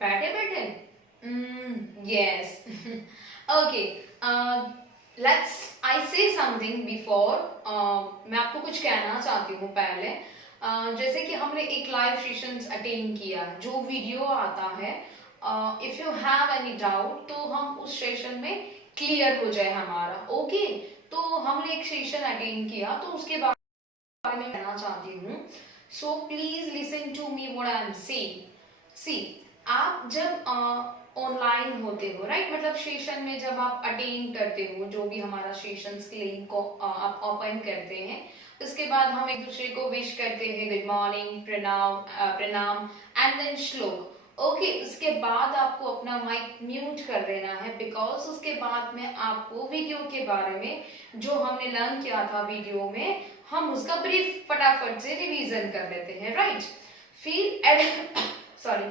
बैठे बैठे yes okay let's I से समथिंग बिफोर मैं आपको कुछ कहना चाहती हूँ पहले जैसे कि हमने एक लाइव सेशन अटेंड किया जो वीडियो आता है if you have any doubt तो हम उस सेशन में क्लियर हो जाए हमारा ओके तो हमने एक सेशन अटेंड किया तो उसके बारे में कहना चाहती हूँ so please listen to me what I am saying see आप जब ऑनलाइन होते हो राइट मतलब सेशन में जब आप अटेंड करते हो जो भी हमारा सेशन लिंक को आप ओपन करते हैं उसके बाद हम एक दूसरे को विश करते हैं गुड मॉर्निंग प्रणाम प्रणाम एंड देन श्लोक ओके उसके बाद आपको अपना माइक म्यूट कर देना है बिकॉज उसके बाद में आपको वीडियो के बारे में जो हमने लर्न किया था वीडियो में हम उसका ब्रीफ फटाफट से रिवीजन कर लेते हैं राइट फिर at sorry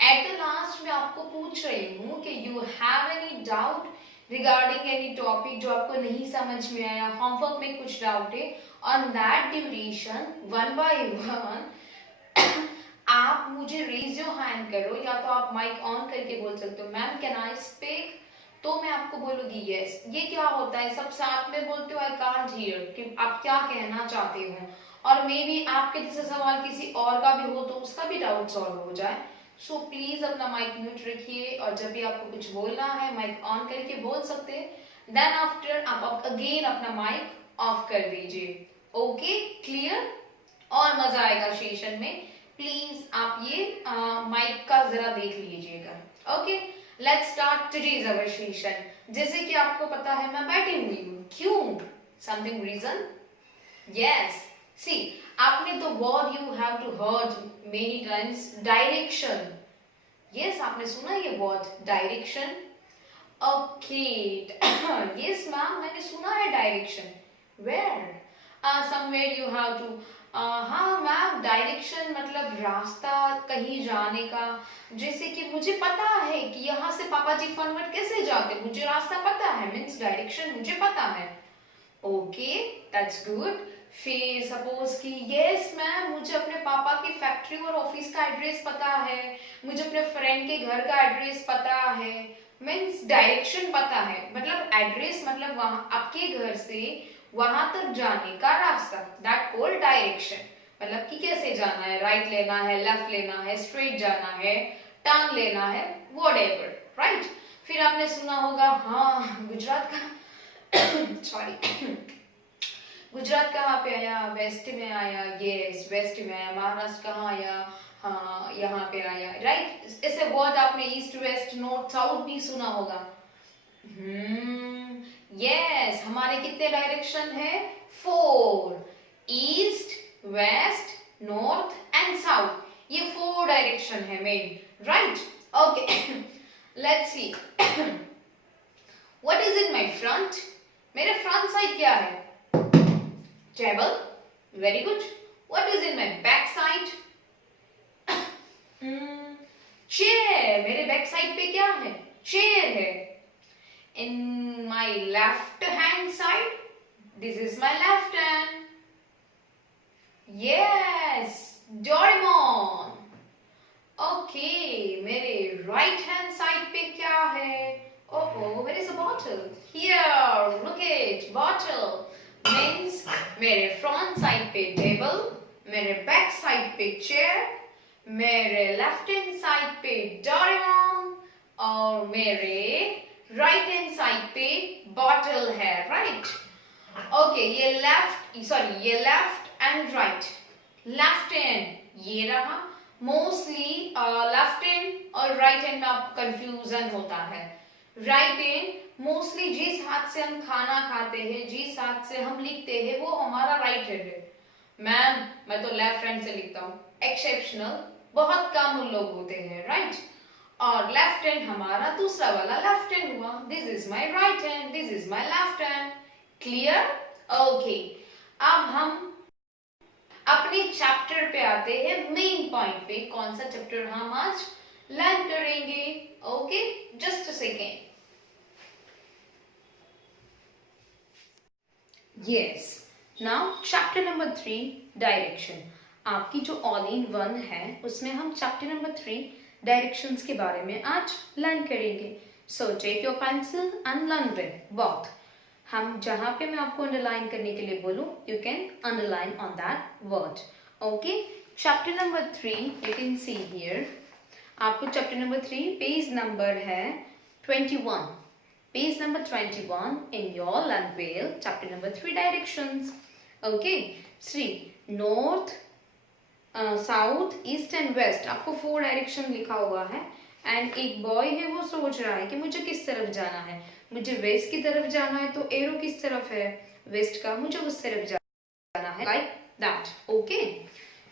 at the last मैं आपको पूछ रही हूँ कि you have any doubt regarding any topic जो आपको नहीं समझ में आया होमवर्क में कुछ डाउट है on that duration one by one आप मुझे रेज योर हैंड करो या तो आप माइक ऑन करके बोल सकते हो मैम कैन आई स्पीक तो मैं आपको बोलूंगी यस ये क्या होता है सब साथ में बोलते हो आई कांट हियर कि आप क्या कहना चाहते हो और मे बी आपके जैसे सवाल किसी और का भी हो तो उसका भी डाउट सॉल्व हो जाए सो प्लीज अपना माइक म्यूट रखिए और जब भी आपको कुछ बोलना है माइक ऑन करके बोल सकते हैं देन आफ्टर आप अगेन अपना माइक ऑफ कर दीजिए ओके क्लियर और मजा आएगा सेशन में प्लीज आप ये माइक का जरा देख लीजिएगा okay let's start today's our session जैसे कि आपको पता है मैं बैठी हुई हूँ क्यों समथिंग रीजन यस सी आपने तो word you have to heard many times direction yes आपने सुना ये word direction okay yes ma'am मैंने सुना है direction where somewhere you have to हाँ मैम डायरेक्शन मतलब रास्ता कहीं जाने का जैसे कि मुझे पता है कि यहाँ से पापा जी फनवर्ड कैसे जाते मुझे रास्ता पता है मीन्स डायरेक्शन मुझे पता है ओके दैट्स गुड फिर सपोज कि यस मैम मुझे अपने पापा की फैक्ट्री और ऑफिस का एड्रेस पता है मुझे अपने फ्रेंड के घर का एड्रेस पता है मीन्स डायरेक्शन पता है मतलब एड्रेस मतलब वहाँ आपके घर से वहां तक जाने का रास्ता दैट कॉल्ड डायरेक्शन मतलब कि कैसे जाना है राइट लेना है लेफ्ट लेना है स्ट्रेट जाना है टर्न लेना है व्हाटएवर राइट फिर आपने सुना होगा हाँ गुजरात का सॉरी गुजरात कहाँ पे आया वेस्ट में आया यस वेस्ट में आया महाराष्ट्र कहाँ आया हाँ यहाँ पे आया राइट ऐसे वर्ड आपने ईस्ट वेस्ट नॉर्थ साउथ भी सुना होगा यस हमारे कितने डायरेक्शन है 4 east west north and south ये 4 डायरेक्शन है main right okay let's see what is in my front मेरे फ्रंट साइड क्या है table very good what is in my back side chair मेरे बैक साइड पे क्या है चेयर है in my left hand side this is my left hand yes Doraemon okay मेरे right hand side पे क्या है oh where is a bottle here look it bottle means मेरे front side पे table मेरे back side पे chair मेरे left hand side पे Doraemon और मेरे राइट हैंड साइड पे बॉटल है राइट ओके ये left and right left hand ये रहा मोस्टली लेफ्ट हैंड और राइट हैंड में आप कंफ्यूजन होता है राइट हैंड मोस्टली जिस हाथ से हम खाना खाते हैं जिस हाथ से हम लिखते हैं वो हमारा राइट हैंड है मैम मैं तो लेफ्ट हैंड से लिखता हूँ एक्सेप्शनल बहुत कम लोग होते हैं राइट और लेफ्ट हैंड हमारा दूसरा वाला लेफ्ट हैंड हुआ this is my right hand this is my left hand clear okay अब हम अपने चैप्टर पे आते हैं मेन पॉइंट पे कौन सा चैप्टर हम आज लर्न करेंगे okay just a second yes now chapter number 3 direction आपकी जो ऑल इन वन है उसमें हम चैप्टर नंबर 3 डायरेक्शंस के बारे में आज लर्न करेंगे. So take your pencil and learn with both. हम जहां पे मैं आपको अंडरलाइन करने के लिए बोलूं, you can underline on that word. Okay, chapter number 3 you can see here. आपको चैप्टर नंबर 3 पेज नंबर है 21. Page number 21 in your learn well, chapter number 3 directions. Okay, see north, south, east and west, आपको 4 direction लिखा हुआ है. And एक boy है, वो सोच रहा है कि मुझे किस तरफ जाना है. मुझे वेस्ट की तरफ जाना है, तो एरो किस तरफ है वेस्ट का, मुझे उस तरफ जाना है, लाइक दैट. ओके,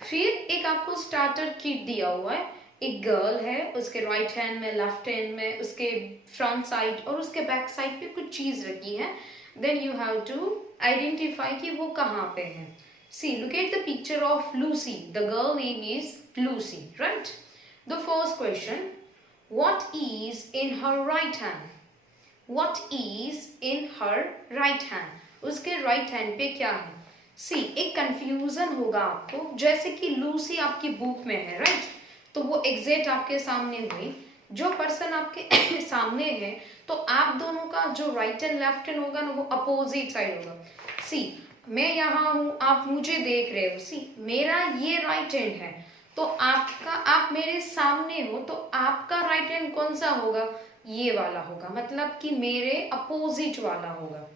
फिर एक आपको स्टार्टर किट दिया हुआ है. एक गर्ल है, उसके राइट हैंड में, लेफ्ट हैंड में, उसके फ्रंट साइड और उसके बैक साइड पे कुछ चीज रखी है. Then you have to identify कि वो कहाँ पे है. See, look at the picture of Lucy. The girl name is Lucy, right? The first question, what is in her right hand? What is in her right hand? उसके right hand पे क्या है? See, एक confusion होगा आपको, जैसे कि Lucy आपकी बुक में है, right? तो वो एग्जैक्ट आपके सामने हुई. जो पर्सन आपके सामने है, तो आप दोनों का जो राइट एंड लेफ्ट हैंड होगा ना, वो अपोजिट साइड होगा. सी, मैं यहाँ हूँ, आप मुझे देख रहे हो. सी, मेरा ये राइट हैंड है, तो आपका, आप मेरे सामने हो, तो आपका राइट हैंड कौन सा होगा? ये वाला होगा, मतलब कि मेरे अपोजिट वाला होगा.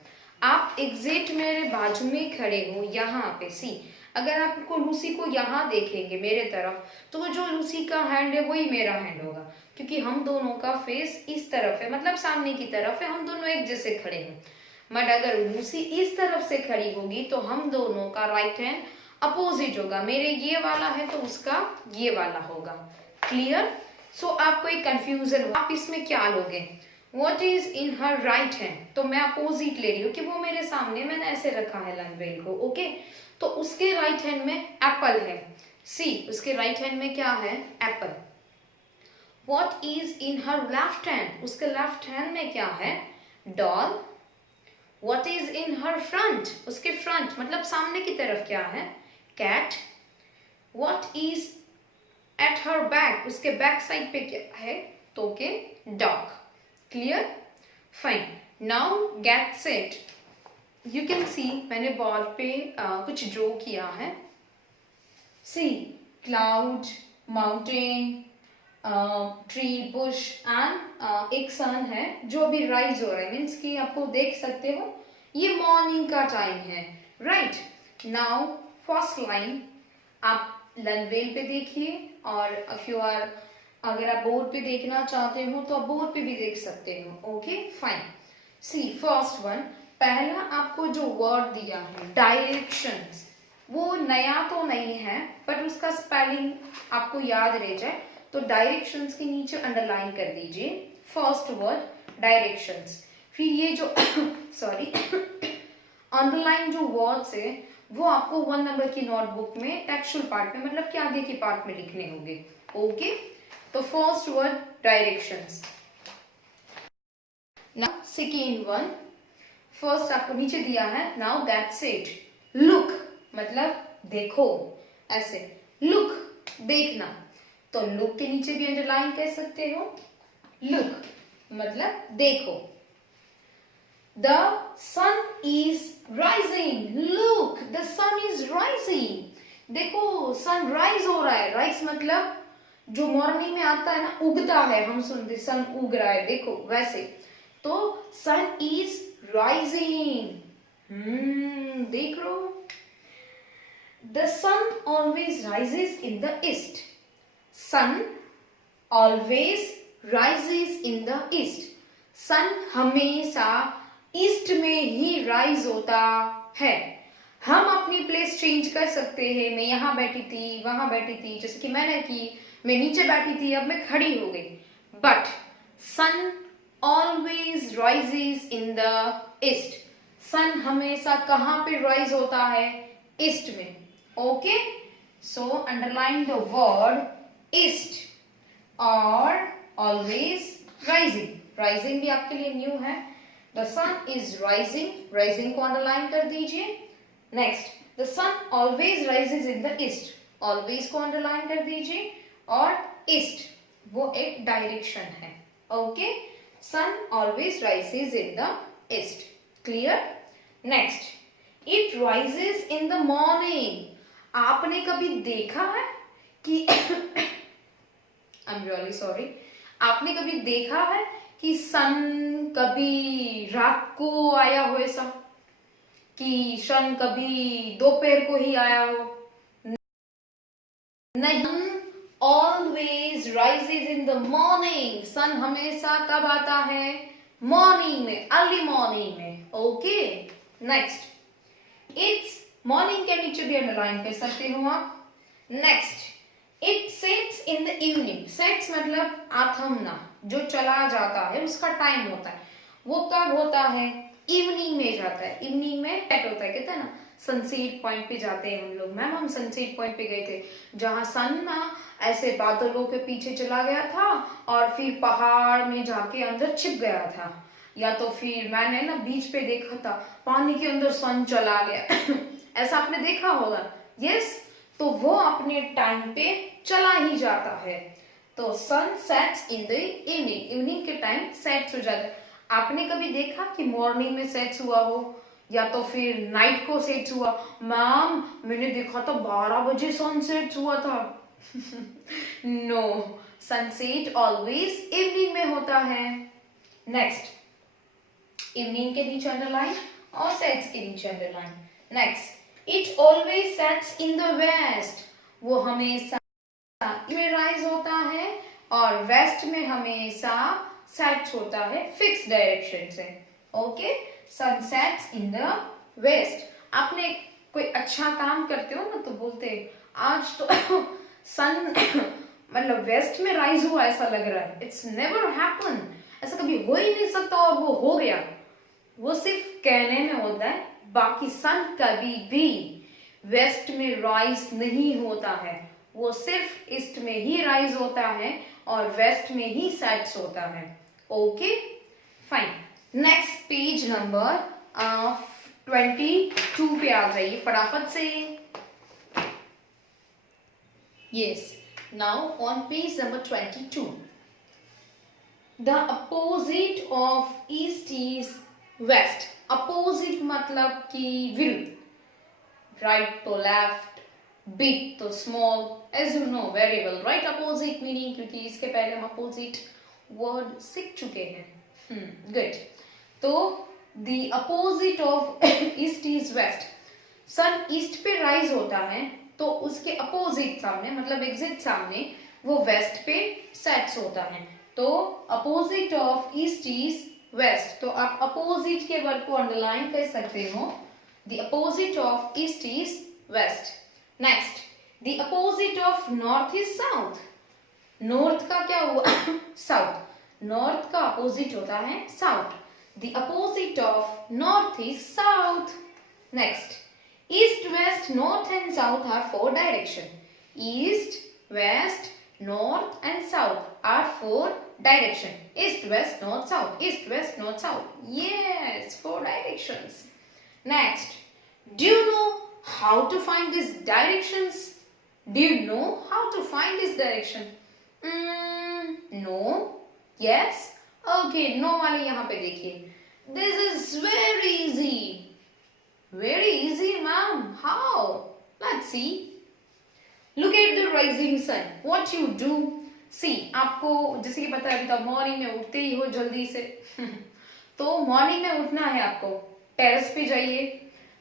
आप एग्जैक्ट मेरे बाजू में खड़े हो यहाँ पे. सी, अगर आपको लूसी को यहाँ देखेंगे मेरे तरफ, तो जो लूसी का हैंड है वही मेरा हैंड होगा, क्योंकि हम दोनों का फेस इस तरफ है, मतलब सामने की तरफ है, हम दोनों एक जैसे खड़े हैं. बट अगर लूसी इस तरफ से खड़ी होगी, तो हम दोनों का राइट हैंड अपोजिट होगा. मेरे ये वाला है, तो उसका ये वाला होगा. क्लियर? सो आपको एक कंफ्यूजन, आप इसमें क्या लोगे? What is in her right hand? तो मैं अपोजिट ले रही हूँ कि वो मेरे सामने, मैंने ऐसे रखा है लैंग्वेज को. ओके, तो उसके राइट हैंड में एप्पल है. सी, उसके राइट हैंड में क्या है? Apple. What is in her left hand? उसके लेफ्ट हैंड में क्या है? Doll. What is in her front? उसके फ्रंट मतलब सामने की तरफ क्या है? Cat. What is at her back? उसके बैक साइड पे क्या है? तो के dog. Clear? Fine. Now get set. You can see, मैंने बोर्ड पे कुछ ड्रॉ किया है. See, cloud, mountain, tree, bush and एक सन है जो अभी राइज हो रहा है. मीन्स कि आपको देख सकते हो ये मॉर्निंग का टाइम है, राइट? नाउ फर्स्ट लाइन आप लर्नवेल पे देखिए, और इफ यू आर, अगर आप बोर्ड पे देखना चाहते हो तो आप बोर्ड पे भी देख सकते हो. Okay, fine. See, first one, पहला आपको जो वर्ड दिया है डायरेक्शंस, वो नया तो नहीं है, बट उसका स्पेलिंग आपको याद रह जाए, तो डायरेक्शंस के नीचे अंडरलाइन कर दीजिए फर्स्ट वर्ड डायरेक्शंस. फिर ये जो सॉरी अंडरलाइन जो वर्ड्स है, वो आपको 1 नंबर की नोटबुक में टेक्सचुअल पार्ट में, मतलब कि आगे के पार्ट में लिखने होंगे. ओके, तो first word directions. Now second one, first आपको नीचे दिया है, नाउ दैट्स इट. लुक मतलब देखो, ऐसे लुक देखना, तो लुक के नीचे भी अंडरलाइन कर सकते हो. लुक मतलब देखो. The sun is rising. Look, the sun is rising. देखो, सन राइज हो रहा है. राइज मतलब जो मॉर्निंग में आता है ना, उगता है, हम सुनते सन उग रहा है, देखो वैसे. तो सन इज राइजिंग. देख लो. The sun always rises in the east. Sun always rises in the east. सन हमेशा ईस्ट में ही राइज होता है. हम अपनी प्लेस चेंज कर सकते हैं. मैं यहाँ बैठी थी, वहां बैठी थी, जैसे कि मैंने की, मैं नीचे बैठी थी, अब मैं खड़ी हो गई. But sun always rises in the east. Sun हमेशा कहाँ पे राइज होता है? ईस्ट में. Okay, so underline the word east और ऑलवेज राइजिंग. राइजिंग भी आपके लिए न्यू है. The sun is rising, rising को अंडरलाइन कर दीजिए. Next, the sun always rises in the east. Always को अंडरलाइन कर दीजिए, और ईस्ट वो एक डायरेक्शन है. Okay, sun always rises in the east. Clear? Next, it rises in the morning. आपने कभी देखा है कि आई एम रियली सॉरी, आपने कभी देखा है कि सन कभी रात को आया हो, ऐसा कि सन कभी दोपहर को ही आया हो? नहीं, always rises in the morning. Sun हमेशा कब आता है? मॉर्निंग में, अर्ली मॉर्निंग में. ओके, नेक्स्ट, इट्स मॉर्निंग के नीचे भी अंडरलाइन कर सकते हो आप. Next, it sets in the evening. Sets मतलब आथमना, जो चला जाता है उसका टाइम होता है. वो कब होता है? इवनिंग में जाता है. इवनिंग में सेट होता है, कहते हैं ना सनसेट पॉइंट पे जाते हैं हम लोग. मैम हम सनसेट पॉइंट पे गए थे जहां सन ना ऐसे बादलों के पीछे चला गया था और फिर पहाड़ में जाके अंदर छिप गया था. या तो फिर मैंने ना बीच पे देखा था पानी के अंदर सन चला गया. ऐसा आपने देखा होगा. यस, तो वो अपने टाइम पे चला ही जाता है. तो sun sets in the evening. Evening के टाइम सेट्स हो जाता है. आपने कभी देखा कि मॉर्निंग में सेट्स हुआ हो या तो फिर नाइट को सेट्स हुआ? मैम मैंने देखा था 12 बजे सनसेट हुआ था. नो, सनसेट ऑलवेज इवनिंग में होता है. नेक्स्ट, इवनिंग के नीचे अंडरलाइन और सेट्स के नीचे underline. Next, it always sets in the west. वो हमेशा में राइज होता है और वेस्ट में हमेशा सेट्स होता है फिक्स डायरेक्शन से. Okay, sun sets in the west. आपने कोई अच्छा काम करते हो ना तो बोलते आज तो सन मतलब वेस्ट में राइज हुआ ऐसा लग रहा है. It's never happen. ऐसा कभी हो ही नहीं सकता और वो हो गया. वो सिर्फ कहने में होता है. बाकी सन कभी भी वेस्ट में राइज नहीं होता है. वो सिर्फ ईस्ट में ही राइज होता है और वेस्ट में ही सेट्स होता है. Okay, fine. Next page number 22 पे आ जाइए फटाफट से. Yes, now on page number 22. The opposite of east is west. Opposite मतलब कि विरुद्ध. राइट तो लेफ्ट, बिग तो small, as you know very well. Right, opposite meaning, क्योंकि इसके पहले हम अपोजिट वर्ड सीख चुके हैं. गुड. तो the opposite of east is west. Sun east पे राइज होता है तो उसके अपोजिट सामने मतलब एग्जिट सामने वो वेस्ट पे सेट्स होता है. तो opposite of east is west. तो आप अपोजिट के वर्ड को अंडरलाइन कर सकते हो. The opposite of east is west. Next, the opposite of north is south. North का क्या हुआ? साउथ. नॉर्थ का अपोजिट होता है south. The opposite of north is south. Next, east west north and south are 4 direction. East west north and south are 4 direction. East west north south, east west north south. Yes, 4 directions. Next, do you know how to find these directions? Do you know how to find this direction? No. Yes. Okay, no वाले यहाँ पे देखिए. This is very easy. Very easy, ma'am. How? Let's see. Look at the rising sun. What you do? See, आपको जैसे कि पता है अभी तो मॉर्निंग में उठते ही हो जल्दी से. तो मॉर्निंग में उठना है आपको. टेरेस पे जाइए,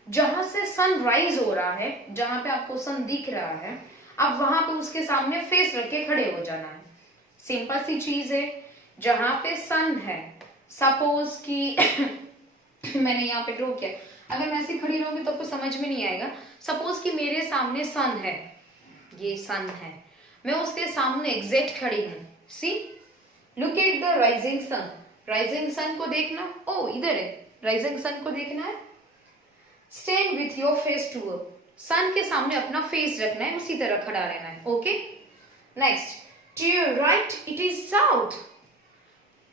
जहां से सन राइज हो रहा है, जहां पे आपको सन दिख रहा है, आप वहां पे उसके सामने फेस रख के खड़े हो जाना है. सिंपल सी चीज है. जहां पे सन है, सपोज कि मैंने यहाँ पे ड्रॉ किया. अगर मैं ऐसे खड़ी रहूंगी तो आपको समझ में नहीं आएगा. सपोज कि मेरे सामने सन है, ये सन है, मैं उसके सामने एग्जैक्ट खड़ी हूं. See, look at the rising sun. Rising sun को देखना. ओ इधर है. राइजिंग सन को देखना है. Stand with your face toward. Sun के सामने अपना फेस रखना है, उसी तरह खड़ा रहना है. Okay. Next, to your right it is south.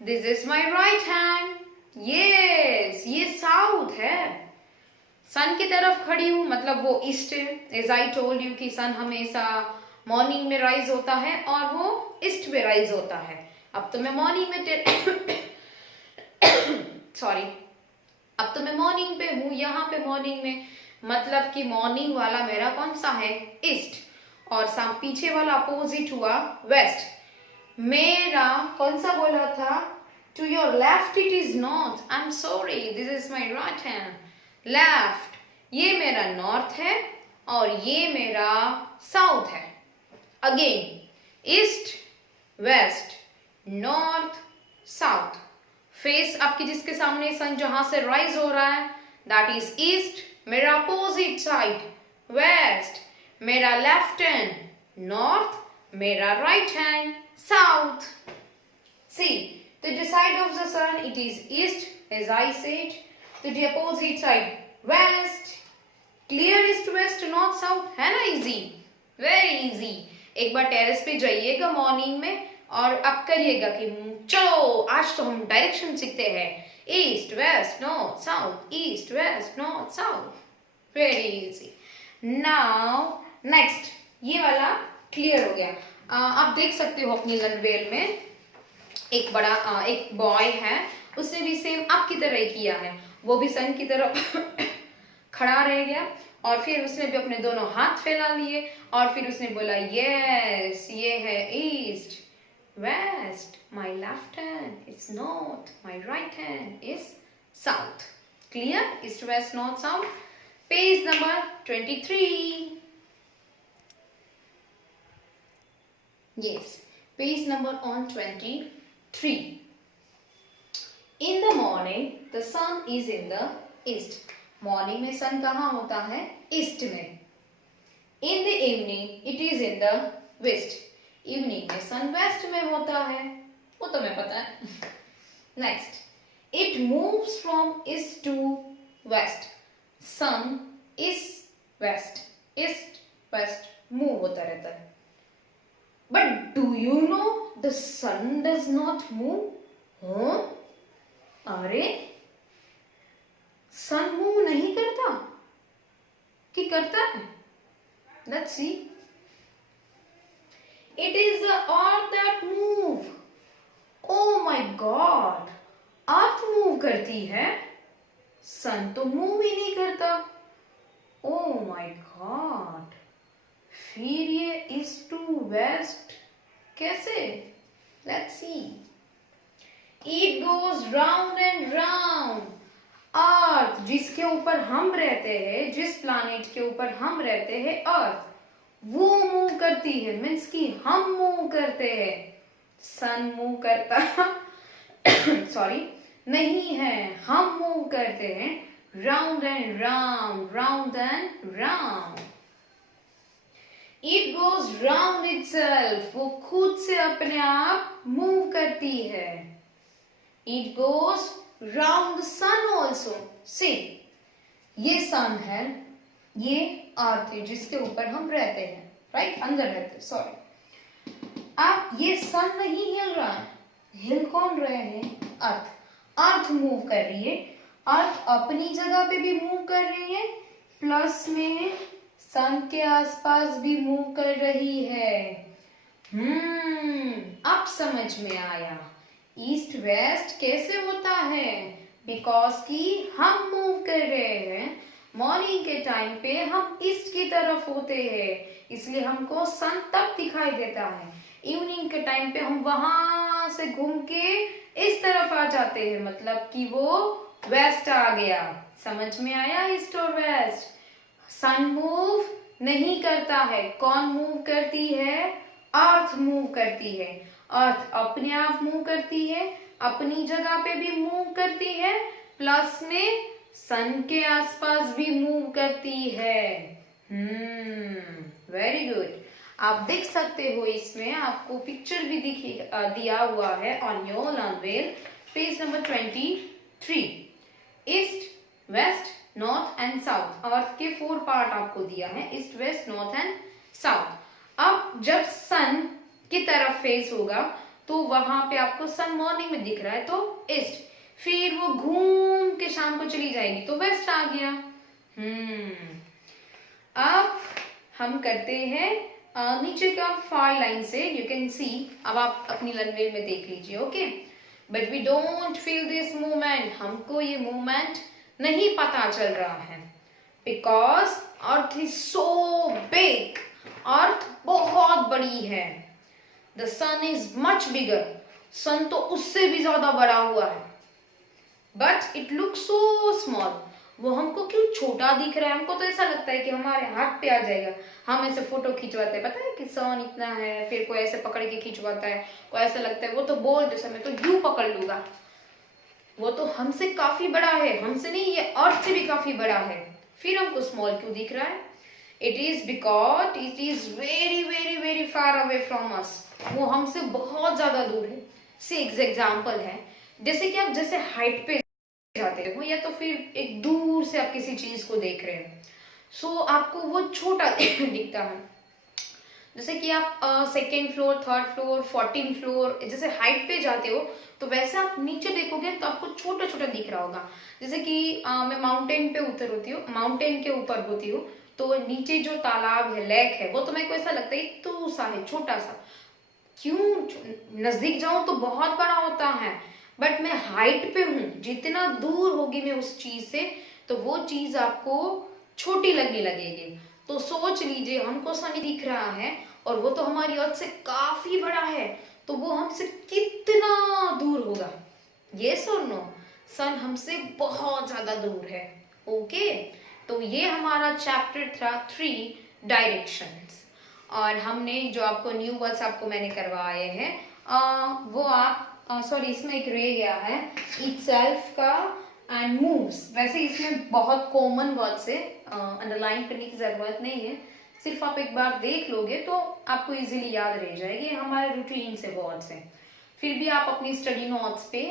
This is my right hand. Yes, ये साउथ है. सन की तरफ खड़ी हूँ मतलब वो ईस्ट है। एज आई टोल्ड यू कि सन हमेशा मॉर्निंग में राइज होता है और वो ईस्ट में राइज होता है। अब तो मैं मॉर्निंग में सॉरी, अब तो मैं मॉर्निंग पे हूँ, यहाँ पे मॉर्निंग में मतलब कि मॉर्निंग वाला मेरा कौन सा है, ईस्ट, और पीछे वाला अपोजिट हुआ वेस्ट। मेरा कौन सा बोला था, to your left it is north, I am sorry this is my right hand, left ये मेरा नॉर्थ है और ये मेरा साउथ है। Again east west north south, face आपकी जिसके सामने सन जहां से राइज हो रहा है दैट इज ईस्ट, मेरा अपोजिट साइड वेस्ट, मेरा लेफ्ट हैंड नॉर्थ, मेरा right hand south. See, to the side of the sun it is east as I said, to the opposite side west. Clear, east west north south, है ना easy, very easy। एक बार terrace पे जाइएगा morning में और अब करिएगा कि चलो आज तो हम डायरेक्शन सीखते हैं, east west north south, east west north south, very easy. Now next ये वाला क्लियर हो गया। आप देख सकते हो अपनी लर्नवेल में एक बड़ा एक बॉय है, उसने भी सेम आपकी तरह ही किया है, वो भी सन की तरफ खड़ा रह गया और फिर उसने भी अपने दोनों हाथ फैला लिए और फिर उसने बोला यस ये है east waste, my left hand is north, my right hand is south. Clear, east west north south. Page number 23। Yes, page number on 23. In the morning, the sun is in the east. Morning में sun कहाँ होता है, east में। In the evening, it is in the west. Evening में sun west में होता है, वो तो मैं पता है। Next, it moves from east to west. Sun is west, move होता रहता है। But do you know the sun does not move? हाँ? अरे sun move नहीं करता कि करता है? Let's see. It is the earth that move. Oh my God! Earth move करती है, sun तो move ही नहीं करता। Oh my God! फिर ये ईस्ट टू वेस्ट कैसे? Let's see. It goes round and round. Earth जिसके ऊपर हम रहते हैं, जिस प्लैनेट के ऊपर हम रहते हैं अर्थ, वो मूव करती है, मीन्स कि हम मूव करते हैं। सन मूव करता सॉरी नहीं है, हम मूव करते हैं round and round, round and round. It goes round itself, वो खुद से अपने आप मूव करती है। It goes round the sun also. See, ये सन है, ये अर्थ है जिसके ऊपर हम रहते हैं, राइट, अंदर रहते हैं, सॉरी। अब ये सन नहीं हिल रहा है, हिल कौन रहे हैं, अर्थ। अर्थ मूव कर रही है, अर्थ अपनी जगह पे भी मूव कर रही है, प्लस में सन के आसपास भी मूव कर रही है। अब समझ में आया ईस्ट वेस्ट कैसे होता है, बिकॉज कि हम मूव कर रहे हैं। मॉर्निंग के टाइम पे हम ईस्ट की तरफ होते हैं, इसलिए हमको सन तब दिखाई देता है। इवनिंग के टाइम पे हम वहां से घूम के इस तरफ आ जाते हैं, मतलब कि वो वेस्ट आ गया। समझ में आया ईस्ट और वेस्ट? सन मूव नहीं करता है, कौन मूव करती है, अर्थ मूव करती है। अर्थ अपने आप मूव करती है, अपनी जगह पे भी मूव करती है, प्लस में सन के आसपास भी मूव करती है। Very good. आप देख सकते हो, इसमें आपको पिक्चर भी दिया हुआ है on your Learnwell, page number 23। East west north and south, earth के 4 पार्ट आपको दिया है, east west north and south. अब जब सन की तरफ फेस होगा तो वहां पे आपको सन मॉर्निंग में दिख रहा है तो ईस्ट, फिर वो घूम के शाम को चली जाएगी तो वेस्ट आ गया। अब हम करते हैं नीचे का फार लाइन से, यू कैन सी, अब आप अपनी लर्नवेल में देख लीजिए, okay. But we don't feel this movement, हमको ये मूवमेंट नहीं पता चल रहा है, because earth is so big, earth बहुत बड़ी है। The sun is much bigger, sun तो उससे भी ज्यादा बड़ा हुआ है, but it look so small, वो हमको क्यों छोटा दिख रहा है। हमको तो ऐसा लगता है कि हमारे हाथ पे आ जाएगा, हम ऐसे फोटो खिंचवाते हैं, पता है कि सन इतना है, फिर कोई ऐसे पकड़ के खिंचवाता है, कोई ऐसा लगता है वो तो बोल जैसे मैं तो यूं पकड़ लूंगा, वो तो हमसे काफी बड़ा है, हमसे नहीं, ये अर्थ से भी काफी बड़ा है, फिर हमको स्मॉल क्यों दिख रहा है। It is because it is very very very far away from us, वो हमसे बहुत ज्यादा दूर है। से एग्जाम्पल है, जैसे कि आप जैसे हाइट पे जाते हो या तो फिर एक दूर से आप किसी चीज को देख रहे हैं, सो आपको वो छोटा दिखता है। जैसे कि आप second floor, third floor, 14 floor जैसे हाइट पे जाते हो, तो वैसे आप नीचे देखोगे तो आपको छोटा छोटा दिख रहा होगा। जैसे कि मैं माउंटेन पे उतर होती हूँ, माउंटेन के ऊपर होती हूँ, तो नीचे जो तालाब है, लेक है, वो तो मेरे को ऐसा लगता है तो सा है, छोटा सा, क्यों नजदीक जाऊं तो बहुत बड़ा होता है, बट मैं हाइट पे हूं, जितना दूर होगी मैं उस चीज से, तो वो चीज आपको छोटी लगने लगेगी। तो सोच लीजिए हमको सन दिख रहा है और वो तो हमारी अर्थ से काफी बड़ा है, तो वो हमसे कितना दूर होगा, ये सुनो, सन हमसे बहुत ज्यादा दूर है, ओके। तो ये हमारा चैप्टर था 3 डायरेक्शंस, और हमने जो आपको न्यू वर्ड्स आपको मैंने करवाए हैं, वो आप सॉरी इसमें एक रह गया है इटसेल्फ का एंड मूव्स। वैसे इसमें बहुत कॉमन वर्ड्स है, अंडरलाइन करने की जरूरत नहीं है, सिर्फ आप एक बार देख लोगे तो आपको इजीली याद रह जाएगी, हमारे रूटीन से वर्ड्स हैं। फिर भी आप अपनी स्टडी नोट्स पे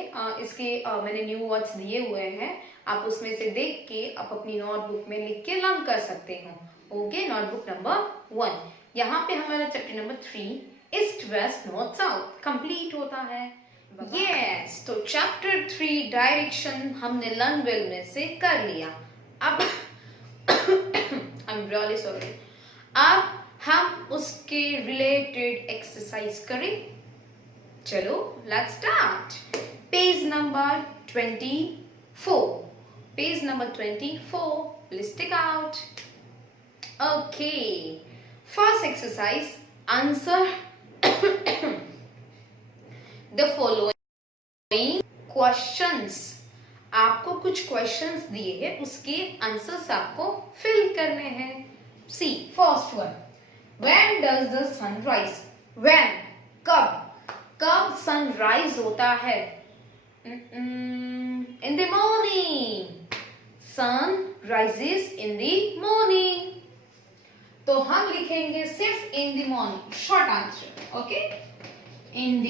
इसके मैंने न्यू वर्ड्स दिए हुए हैं, आप उसमें से देख के आप अपनी नोटबुक में लिख के लर्न कर सकते हो, ओके। नोटबुक नंबर 1, यहाँ पे हमारा chapter number 3 east west north south complete होता है। यस, तो चैप्टर 3 डायरेक्शन हमने लर्न वेल में से कर लिया। अब आई एम रियली सॉरी, अब हम उसके रिलेटेड एक्सरसाइज करें। चलो let's start. Page number 24, page number 24, please take out. Okay, first exercise, answer the following questions. आपको कुछ क्वेश्चंस दिए हैं, उसके आंसर्स आपको फिल करने हैं। See first one, when does the sun rise, when कब, कब सनराइज होता है, in the morning, sun rises in the morning, तो हम लिखेंगे सिर्फ in the morning, short answer, okay, in the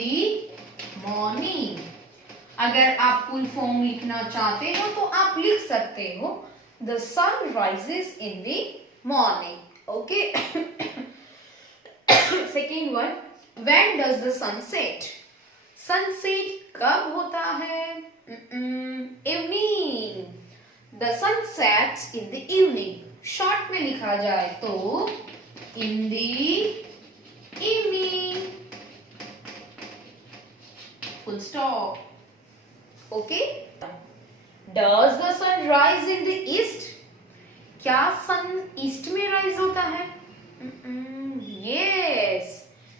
morning. अगर आप फुल फॉर्म लिखना चाहते हो तो आप लिख सकते हो the sun rises in the morning, okay. Second one, when does the sun set, sunset कब होता है, evening, the sun sets in the evening, short में लिखा जाए तो in the evening, full stop, okay. Does the sun rise in the east, क्या सन east में rise होता है, yes,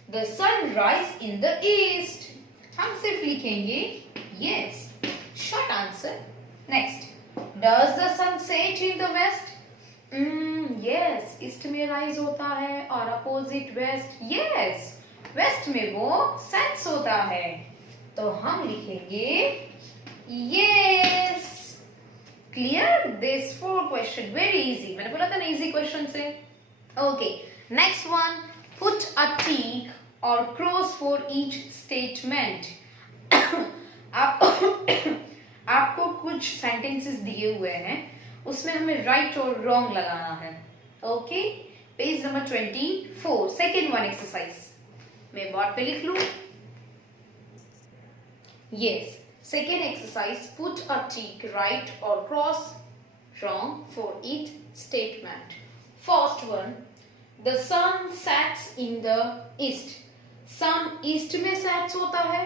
the sun rise in the east, हम सिर्फ लिखेंगे yes, short answer. Next, does the sun set in the west, yes, east में rise होता है, और अपोजिट वेस्ट, yes, वेस्ट में वो सेट्स होता है, तो हम लिखेंगे yes. Clear, this 4 question very easy, मैंने बोला था ना इजी क्वेश्चन से, okay. Next one, put a tick और क्रॉस फॉर ईच स्टेटमेंट। आपको कुछ सेंटेंसेस दिए हुए हैं, उसमें हमें राइट और रॉन्ग लगाना है, okay. Page number 24, second one exercise, मैं बोर्ड पे लिख लूं, yes, second exercise, put a tick, right or cross, wrong for each statement. First one, the sun sets in the east. sun east में sets होता है?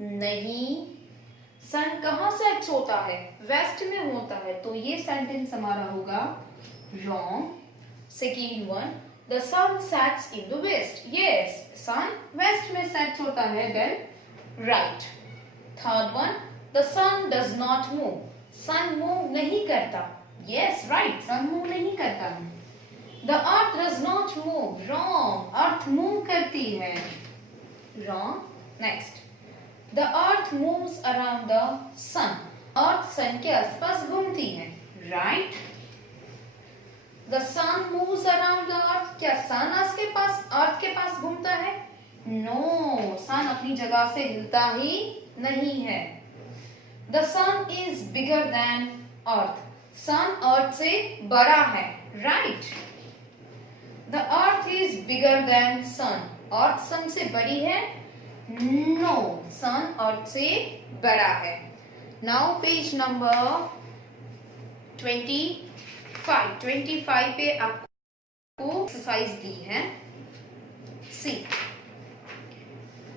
नहीं. sun कहाँ sets होता है? west में होता है. तो ये sentence हमारा होगा wrong. Second one, the sun sets in the west. Yes, sun west में sets होता है. Then right. Third one, the sun does not move. sun move नहीं करता. Yes, right. sun move नहीं करता. The earth does not move. Wrong. earth move करती है. Wrong. Next, the earth moves around the sun. earth sun के आसपास घूमती है. Right. The sun moves around the earth. क्या sun earth के पास घूमता है? No. sun अपनी जगह से हिलता ही नहीं है. The sun is bigger than earth. sun earth से बड़ा है. Right. The earth is bigger than sun. earth sun से बड़ी है? No. sun earth से बड़ा है. Now page number 25. 25 पे आपको एक्सरसाइज दी है. See.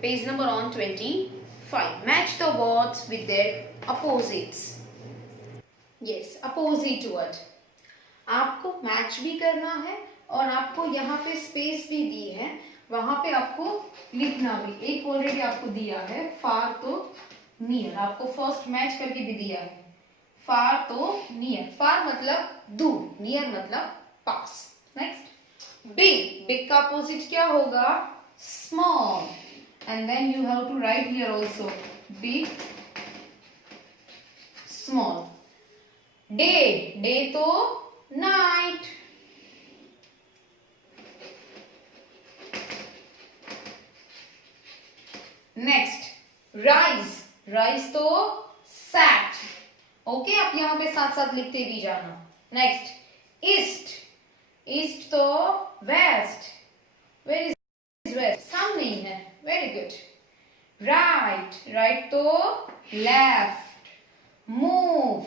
Page number on 25. Match the words with their opposites. Yes, opposite word. आपको मैच भी करना है और आपको यहाँ पे स्पेस भी दी है, वहां पे आपको लिखना भी. एक ऑलरेडी आपको दिया है, फार तो नियर. आपको फर्स्ट मैच करके भी दिया है. फार तो नियर. फार मतलब दूर, नियर मतलब पास. Next, big. बिग का अपोजिट क्या होगा? Small. And then you have to write here also big, small. Day. Day तो नाइट. Next, rise. राइज तो सैट. ओके, आप यहां पे साथ साथ लिखते भी जाना. Next, east. ईस्ट तो वेस्ट. Where is west? सामने ही है. Very good. राइट. राइट तो left. Move.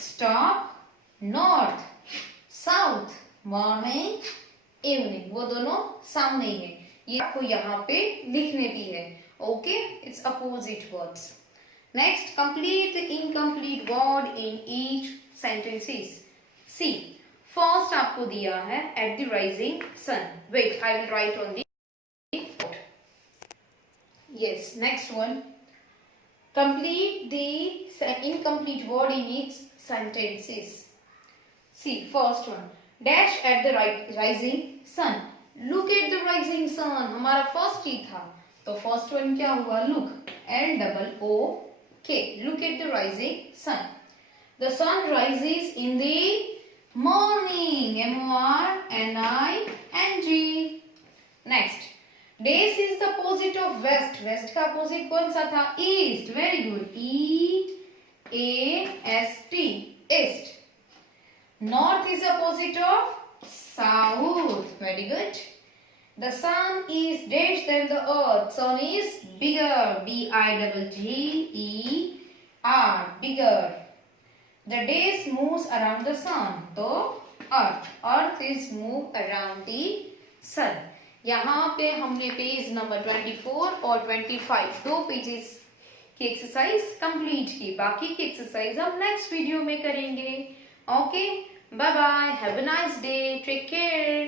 Stop. North. South. Morning. Evening. वो दोनों सामने ही है. ये आपको यहाँ पे लिखने भी है. Okay, it's opposite words. Next, complete the incomplete word in each sentences. See, first आपको दिया है at the rising sun. Wait, I will write on the. Yes, next one, complete the incomplete word in each sentences. See, first one, dash at the rising sun. Look at the rising sun हमारा first ही था, तो first one क्या हुआ? Look. LOOK. Look at the rising sun. The sun rises in the morning. MORNING. Next, days is the opposite of west. West का opposite कौन सा था? East. Very good. EAST. East. North is opposite of south. Very good. The sun is dash than the earth. Sun is bigger. BIGGER. Bigger. The days moves around the sun. So earth. Earth is move around the sun. यहाँ पे हमने page number 24 और 25 दो pages की exercise complete की. बाकी की exercise हम नेक्स्ट वीडियो में करेंगे. Okay, bye bye. Have a nice day. Take care.